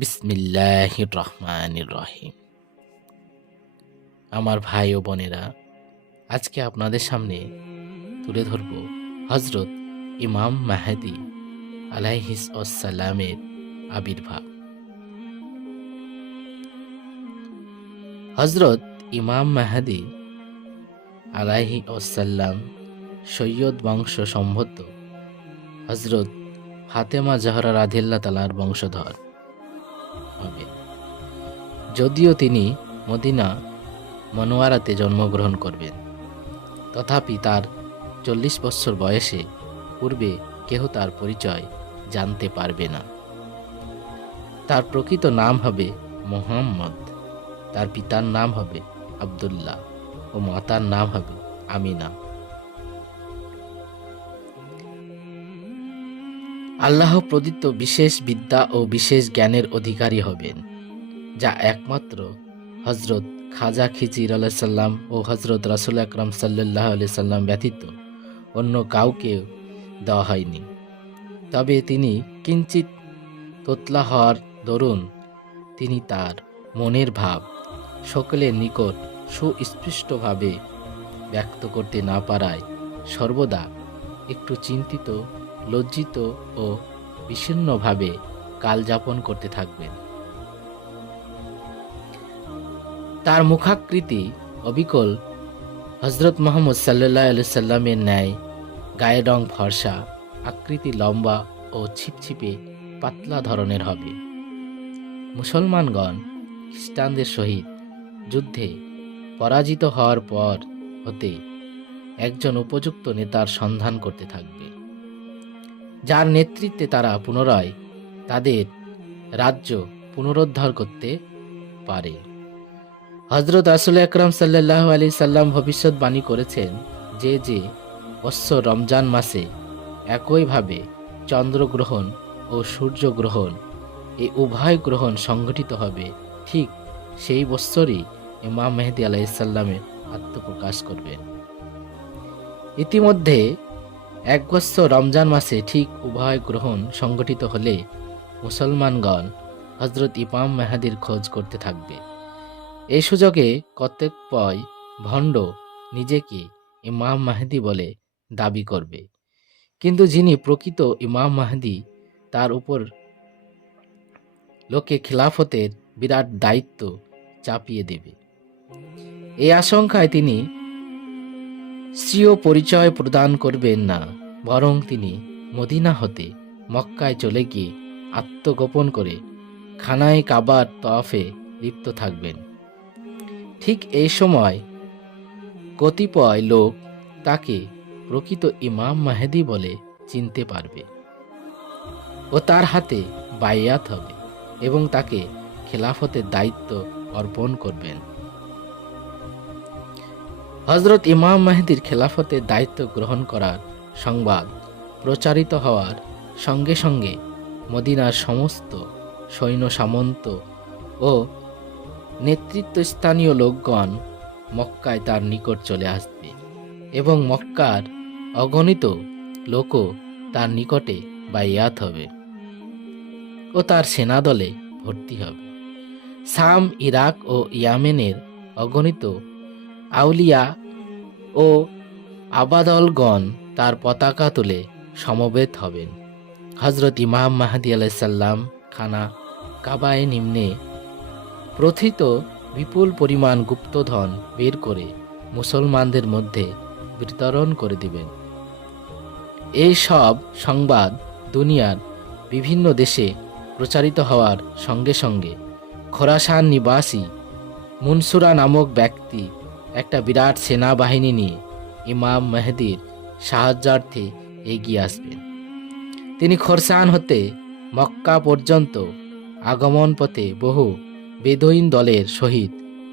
বিসমিল্লাহির রহমানির রহিম। আমার ভাই ও বোনেরা, আজকে আপনাদের সামনে তুলে ধরব হজরত ইমাম মাহদী আলাইহিস সালামের আবির্ভাব। হজরত ইমাম মাহদী আলাইহি সাল্লাম সৈয়দ বংশ সম্ভূত হজরত ফাতেমা জহরা রাদিয়াল্লাহু তাআলার বংশধর হবে। যদিও তিনি মদিনা মনোয়ারাতে জন্মগ্রহণ করবেন, তথাপি তার 40 বছর বয়সে পূর্বে কেহ তার পরিচয় জানতে পারবে না। তার প্রকৃত নাম হবে মুহাম্মদ, তার পিতার নাম হবে আব্দুল্লাহ ও মাতার নাম হবে আমিনা। আল্লাহ প্রদত্ত বিশেষ বিদ্যা ও বিশেষ জ্ঞানের অধিকারী হবেন, যা একমাত্র হজরত খাজা খিজির আলাইহিস সালাম ও হজরত রাসূল আকরাম সাল্লাল্লাহু আলাইহি সাল্লাম ব্যতীত অন্য কাউকে দেওয়া হয়নি। তবে তিনি কিঞ্চিত তোতলা হওয়ার দরুন তিনি তার মনের ভাব সকলের নিকট সুস্পষ্টভাবে ব্যক্ত করতে না পারায় সর্বদা একটু চিন্তিত, লজ্জিত ও বিষণ্ণভাবে কালযাপন করতে থাকবেন। তার মুখাকৃতি অবিকল হজরত মুহাম্মদ সাল্লাল্লাহু আলাইহি সাল্লামের ন্যায়, গায়ের রং ফর্সা, আকৃতি লম্বা ও ছিপছিপে পাতলা ধরনের হবে। মুসলমানগণ খ্রিস্টানদের সহিত যুদ্ধে পরাজিত হওয়ার পর হতে একজন উপযুক্ত নেতার সন্ধান করতে থাকবে, যার নেতৃত্বে তারা পুনরায় তাদের রাজ্য পুনরুদ্ধার করতে পারে। হজরত রাসূল আকরাম সাল্লাল্লাহু আলাইহি সাল্লাম ভবিষ্যৎবাণী করেছেন যে বৎসর রমজান মাসে একইভাবে চন্দ্রগ্রহণ ও সূর্যগ্রহণ এই উভয় গ্রহণ সংঘটিত হবে, ঠিক সেই বৎসরই ইমাম মেহেদী আলাইহিস সালামের আত্মপ্রকাশ করবেন। ইতিমধ্যে এক বৎসর রমজান মাসে ঠিক উভয় গ্রহণ সংঘটিত হলে মুসলমানগণ হজরত ইমাম মেহেদীর খোঁজ করতে থাকবে। এই সুযোগে কতিপয় ভণ্ড নিজেকে ইমাম মাহদী বলে দাবি করবে, কিন্তু যিনি প্রকৃত ইমাম মাহদী তার উপর লোকে খিলাফতের বিরাট দায়িত্ব চাপিয়ে দেবে। এই আশঙ্কায় তিনি স্বীয় পরিচয় প্রদান করবেন না, বরং তিনি মদিনা হতে মক্কায় চলে গিয়ে আত্মগোপন করে খানায় কাবার তওয়াফে লিপ্ত থাকবেন। ঠিক এই সময় কতিপয় লোক তাকে প্রকৃত ইমাম মাহদী বলে চিনতে পারবে ও তার হাতে বায়াত হবে এবং তাকে খেলাফতের দায়িত্ব অর্পণ করবেন। হজরত ইমাম মাহদীর খেলাফতের দায়িত্ব গ্রহণ করার সংবাদ প্রচারিত হওয়ার সঙ্গে সঙ্গে মদিনার সমস্ত সৈন্য সামন্ত ও নেতৃত্বস্থানীয় লোকগণ মক্কায় তার নিকট চলে আসবে এবং মক্কার অগণিত লোকও তার নিকটে বাইয়াত হবে ও তার সেনাদলে ভর্তি হবে। শাম, ইরাক ও ইয়ামেনের অগণিত আউলিয়া ও আবাদলগণ তার পতাকা তুলে সমবেত হবেন। হজরত ইমাম মাহদী আলাইহিস সালাম খানা কাবায় নিম্নে প্রথিত বিপুল পরিমাণ গুপ্তধন বের করে মুসলমানদের মধ্যে বিতরণ করে দিবেন। এই সব সংবাদ দুনিয়ার বিভিন্ন দেশে প্রচারিত হওয়ার সঙ্গে সঙ্গে খোরাসান নিবাসী মুনসুরা নামক ব্যক্তি একটা বিরাট সেনাবাহিনী নিয়ে ইমাম মেহেদীর সাহায্যার্থে এগিয়ে আসবেন। তিনি খোরাসান হতে মক্কা পর্যন্ত আগমন পথে বহু বেদুইন দলের সহিত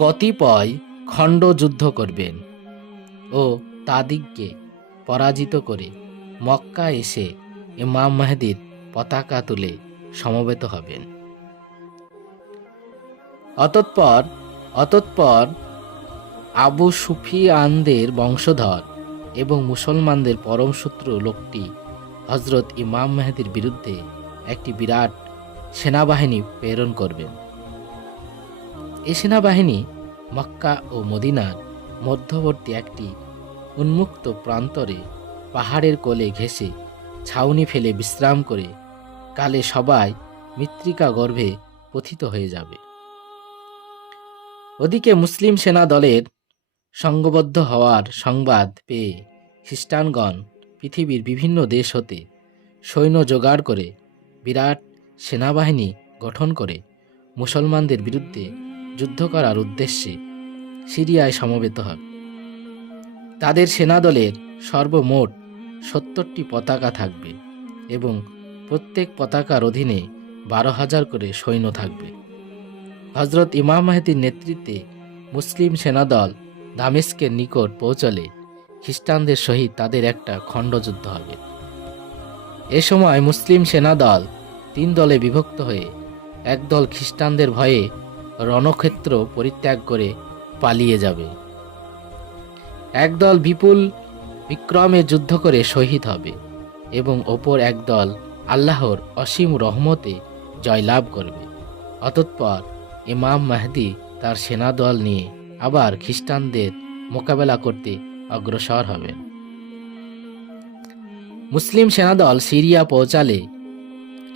কতিপয় খণ্ড যুদ্ধ করবেন ও তাদিগকে পরাজিত করে মক্কা এসে ইমাম মাহদীর পতাকা তুলে সমবেত হবেন। অতঃপর আবু সুফিয়ানদের বংশধর এবং মুসলমানদের পরম শত্রু লোকটি হজরত ইমাম মেহেদীর বিরুদ্ধে একটি বিরাট সেনাবাহিনী প্রেরণ করবেন। এই সেনাবাহিনী মক্কা ও মদিনার মধ্যবর্তী একটি উন্মুক্ত প্রান্তরে পাহাড়ের কোলে ঘেঁষে ছাউনি ফেলে বিশ্রাম করে কালে সবাই মৃত্তিকা গর্ভে পতিত হয়ে যাবে। ওদিকে মুসলিম সেনা দলের সংঘবদ্ধ হওয়ার সংবাদ পেয়ে খ্রিস্টানগণ পৃথিবীর বিভিন্ন দেশ হতে সৈন্য জোগাড় করে বিরাট সেনাবাহিনী গঠন করে মুসলমানদের বিরুদ্ধে যুদ্ধ করার উদ্দেশ্যে সিরিয়ায় সমবেত হবে। তাদের সেনাদলের সর্বমোট 70টি পতাকা থাকবে এবং প্রত্যেক পতাকার অধীনে 12,000 করে সৈন্য থাকবে। হজরত ইমাম মেহেদীর নেতৃত্বে মুসলিম সেনাদল দামেস্কের নিকট পৌঁছলে খ্রিস্টানদের সহিত তাদের একটা খণ্ডযুদ্ধ হবে। এ সময় মুসলিম সেনাদল 3 দলে বিভক্ত হয়ে একদল খ্রিস্টানদের ভয়ে রণক্ষেত্র পরিত্যাগ করে পালিয়ে যাবে, একদল বিপুল বিক্রমে যুদ্ধ করে শহীদ হবে এবং অপর একদল আল্লাহর অসীম রহমতে জয়লাভ করবে। অতঃপর ইমাম মেহেদী তার সেনাদল নিয়ে আবার খ্রিস্টানদের মোকাবেলা করতে অগ্রসর হবেন। মুসলিম সেনাদল সিরিয়া পৌঁছালে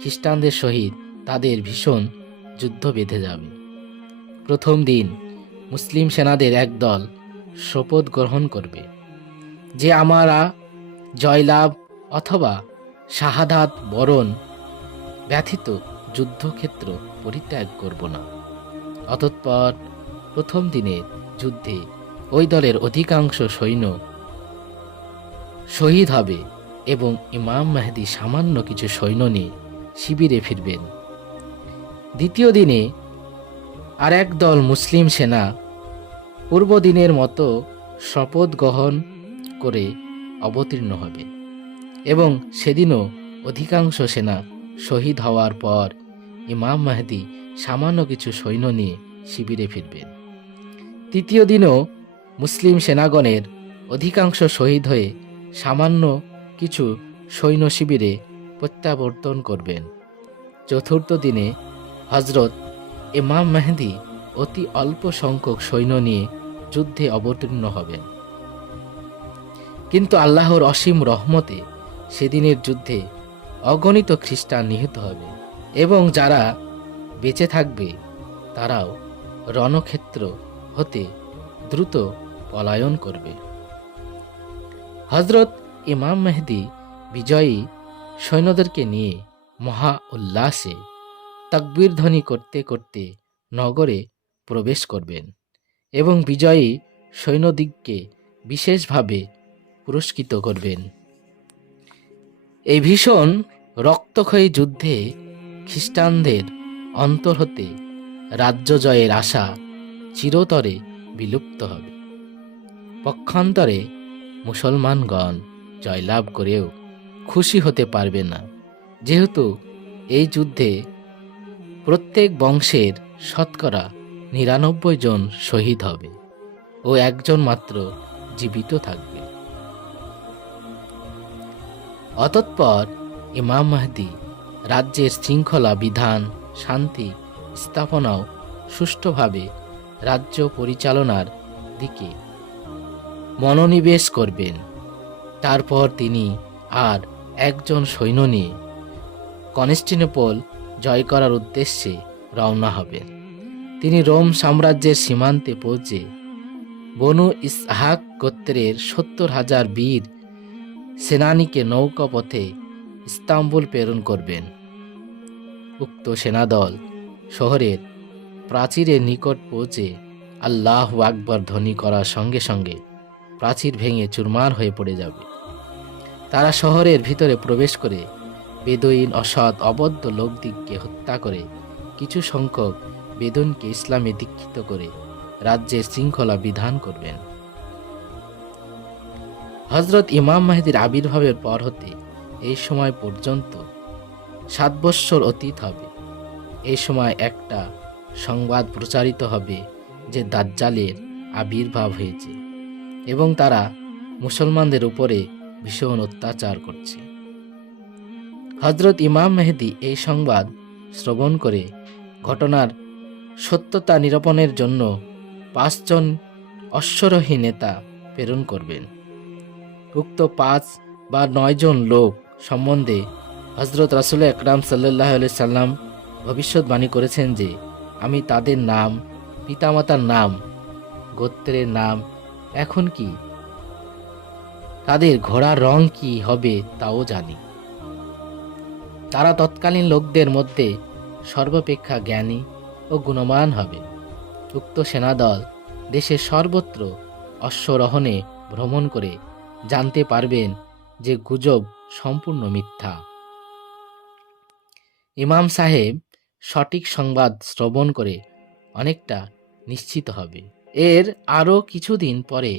খ্রিস্টানদের সহিত তাদের ভীষণ যুদ্ধ বেঁধে যাবে। প্রথম দিন মুসলিম সেনাদের একদল শপথ গ্রহণ করবে যে আমরা জয়লাভ অথবা শাহাদাত বরণ ব্যথিত যুদ্ধক্ষেত্র পরিত্যাগ করব না। অতঃপর প্রথম দিনের যুদ্ধে ওই দলের অধিকাংশ সৈন্য শহীদ হবে এবং ইমাম মেহেদী সামান্য কিছু সৈন্য নিয়ে শিবিরে ফিরবেন। দ্বিতীয় দিনে আর এক দল মুসলিম সেনা পূর্ব দিনের মতো শপথ গ্রহণ করে অবতীর্ণ হবে এবং সেদিনও অধিকাংশ সেনা শহীদ হওয়ার পর ইমাম মেহেদী সামান্য কিছু সৈন্য নিয়ে শিবিরে ফিরবেন। তৃতীয় দিনও মুসলিম সেনাগণের অধিকাংশ শহীদ হয়ে সামান্য কিছু সৈন্য শিবিরে প্রত্যাবর্তন করবেন। চতুর্থ দিনে হজরত ইমাম মেহেদী অতি অল্প সংখ্যক সৈন্য নিয়ে যুদ্ধে অবতীর্ণ হবেন। কিন্তু আল্লাহর অসীম রহমতে সেদিনের যুদ্ধে অগণিত খ্রিস্টান নিহত হবে এবং যারা বেঁচে থাকবে তারাও রণক্ষেত্র হতে দ্রুত পলায়ন করবে। হজরত ইমাম মেহেদী বিজয়ী সৈন্যদেরকে নিয়ে মহা উল্লাসে তাকবীর ধ্বনি করতে করতে নগরে প্রবেশ করবেন এবং বিজয়ী সৈন্যদিগকে বিশেষভাবে পুরস্কৃত করবেন। এই ভীষণ রক্তক্ষয়ী যুদ্ধে খ্রিস্টানদের অন্তর হতে রাজ্য জয়ের আশা চিরতরে বিলুপ্ত হবে। পক্ষান্তরে মুসলমানগণ জয়লাভ করেও খুশি হতে পারবে না, যেহেতু এই যুদ্ধে প্রত্যেক বংশের শতকরা 99 জন শহীদ হবে ও একজন মাত্র জীবিত থাকবে। অতঃপর ইমাম মেহেদী রাজ্যের শৃঙ্খলা বিধান শান্তি স্থাপনাও সুষ্ঠুভাবে রাজ্য পরিচালনার দিকে মনোনিবেশ করবেন। তারপর তিনি আর একজন সৈন্য নিয়ে কনস্টান্টিনোপল জয় করার উদ্দেশ্যে রওনা হবেন। তিনি রোম সাম্রাজ্যের সীমান্তে পৌঁছে বনু ইসহাক গোত্রের 70,000 বীর সেনানীকে নৌকা পথে ইস্তাম্বুল প্রেরণ করবেন। উক্ত সেনাদল শহরের প্রাচীরের নিকট পৌঁছে আল্লাহু আকবার ধ্বনি করার সঙ্গে সঙ্গে প্রাচীর ভেঙে চুরমার হয়ে পড়ে যাবে। তারা শহরের ভিতরে প্রবেশ করে বেদুইন অসৎ অবদ্ধ লোকদিগকে হত্যা করে কিছু সংখ্যক বেদুইনকে ইসলামে দীক্ষিত করে রাজ্যের শৃঙ্খলা বিধান করবেন। হজরত ইমাম মেহেদীর আবির্ভাবের পর হতে এই সময় পর্যন্ত 7 বৎসর অতীত হবে। এই সময় একটা সংবাদ প্রচারিত হবে যে দাজ্জালের আবির্ভাব হয়েছে এবং তারা মুসলমানদের উপরে ভীষণ অত্যাচার করছে। হজরত ইমাম মেহেদী এই সংবাদ শ্রবণ করে ঘটনার সত্যতা নিরূপণের জন্য 5 জন অশ্বরোহী নেতা প্রেরণ করবেন। উক্ত 5 বা 9 জন লোক সম্বন্ধে হযরত রাসূল আকরাম সাল্লাল্লাহু আলাইহি সাল্লাম ভবিষ্যৎবাণী করেছেন যে আমি তাদের নাম, পিতামাতার নাম, গোত্রের নাম, এখন কি তাদের ঘোড়ার রং কি হবে তাও জানি। তারা তৎকালীন লোকদের মধ্যে সর্বাপেক্ষা জ্ঞানী ও গুণবান হবে। উক্ত সেনাদল দেশের সর্বত্র অশ্বরোহণে ভ্রমণ করে জানতে পারবেন যে গুজব সম্পূর্ণ মিথ্যা। ইমাম সাহেব সঠিক সংবাদ শ্রবণ করে অনেকটা নিশ্চিত হবে। এর আরও কিছুদিন পরে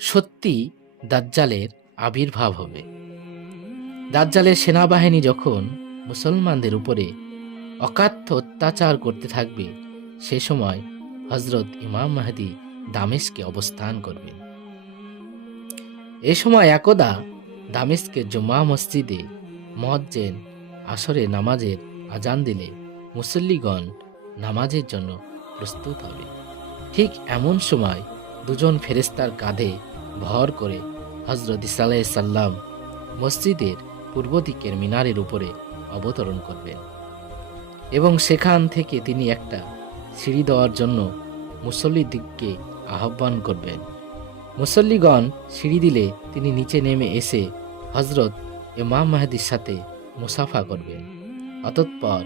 সত্যি দাজ্জালের আবির্ভাব হবে। দাজ্জালের সেনাবাহিনী যখন মুসলমানদের উপরে অকাথ্য অত্যাচার করতে থাকবে, সে সময় হযরত ইমাম মাহদী দামেস্কে অবস্থান করবেন। এ সময় একদা দামেস্কের জুমা মসজিদে মুয়াজ্জিন আসরে নামাজের আজান দিলে মুসল্লিগণ নামাজের জন্য প্রস্তুত হবে। ঠিক এমন সময় 2 জন ফেরেশতার কাঁধে ভর করে হযরত ঈসা আলাইহিস সালাম মসজিদের পূর্ব দিকের মিনারের উপরে অবতরণ করবেন এবং সেখান থেকে তিনি একটা সিঁড়ি দেওয়ার জন্য মুসল্লিদিগকে আহ্বান করবেন। মুসল্লিগণ সিঁড়ি দিলে তিনি নিচে নেমে এসে হযরত ইমাম মাহদীর সাথে মুসাফা করবেন। অতঃপর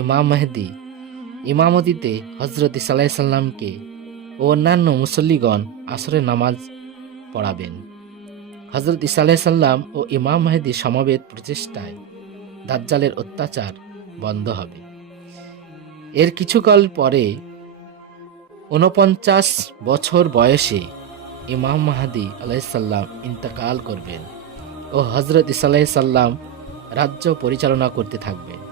ইমাম মাহদী ইমামতিতে হযরত ঈসা আলাইহিস সালামকে ও অন্যান্য মুসল্লিগণ আসরের নামাজ পড়াবেন। হযরত ঈসা আলাইহিস সালাম ও ইমাম মাহদীর সমবেত প্রচেষ্টায় দাজ্জালের অত্যাচার বন্ধ হবে। এর কিছুকাল পরে 49 বছর বয়সে ইমাম মাহদী আলাইহিস সালাম ইন্তেকাল করবেন ও হযরত ঈসা আলাইহিস সালাম রাজ্য পরিচালনা করতে থাকবেন।